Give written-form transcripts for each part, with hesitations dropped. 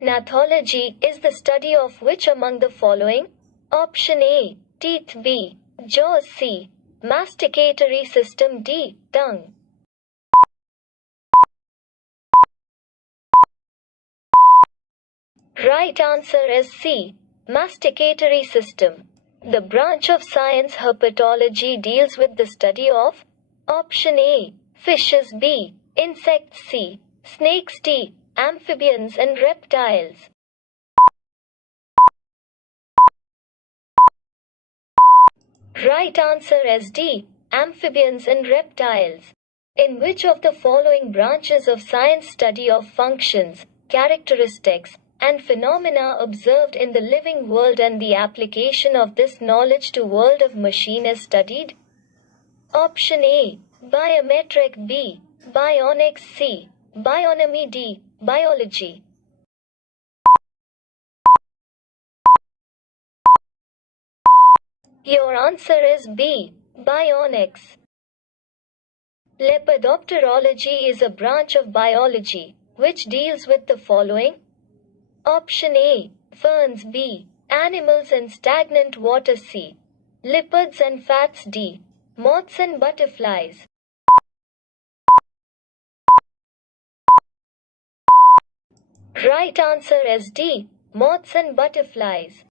Gnathology is the study of which among the following? Option A, teeth; B, jaws; C, masticatory system; D, tongue. Right answer is C, masticatory system. The branch of science herpetology deals with the study of option A, fishes; B, insects; C, snakes; D, amphibians and reptiles. Right answer is D, amphibians and reptiles. In which of the following branches of science study of functions, characteristics, and phenomena observed in the living world and the application of this knowledge to world of machine is studied? Option A, biometric; B, bionics; C, bionomy; D, biology. Your answer is B, bionics. Lepidopterology is a branch of biology which deals with the following. Option A, ferns; B, animals and stagnant water; C, lipids and fats; D, moths and butterflies. Right answer is D, moths and butterflies.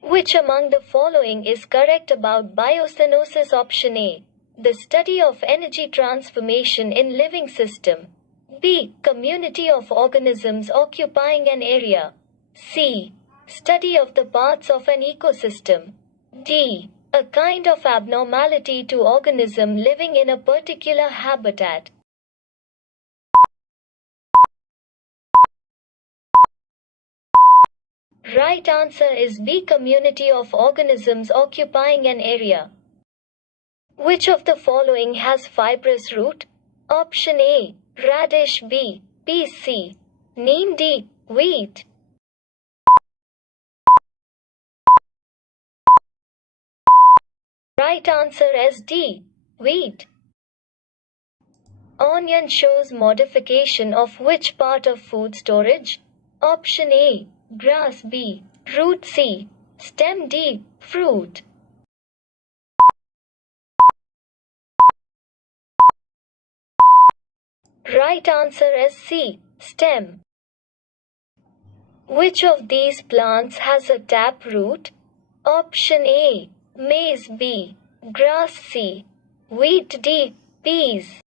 Which among the following is correct about biocenosis? Option A, the study of energy transformation in living system; B, community of organisms occupying an area; C, study of the parts of an ecosystem; D, a kind of abnormality to organism living in a particular habitat. Right answer is B, community of organisms occupying an area. Which of the following has fibrous root? Option A, radish; B, peas; C, neem; D, wheat. Right answer is D, wheat. Onion shows modification of which part of food storage? Option A, grass; B, root; C, stem; D, fruit. Right answer is C, stem. Which of these plants has a tap root? Option A, maize; B, grass; C, wheat; D, peas.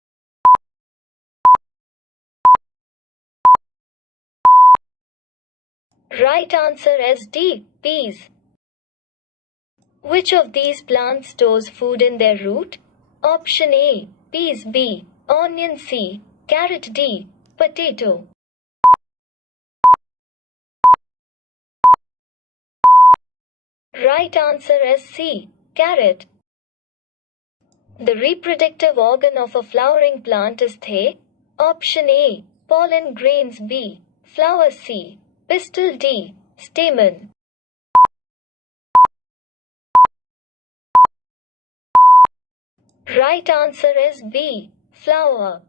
Right answer is D, peas. Which of these plants stores food in their root? Option A, peas; B, onion; C, carrot; D, potato. Right answer is C, carrot. The reproductive organ of a flowering plant is the? Option A, pollen grains; B, flower; C, pistil; D, stamen. Right answer is B, flower.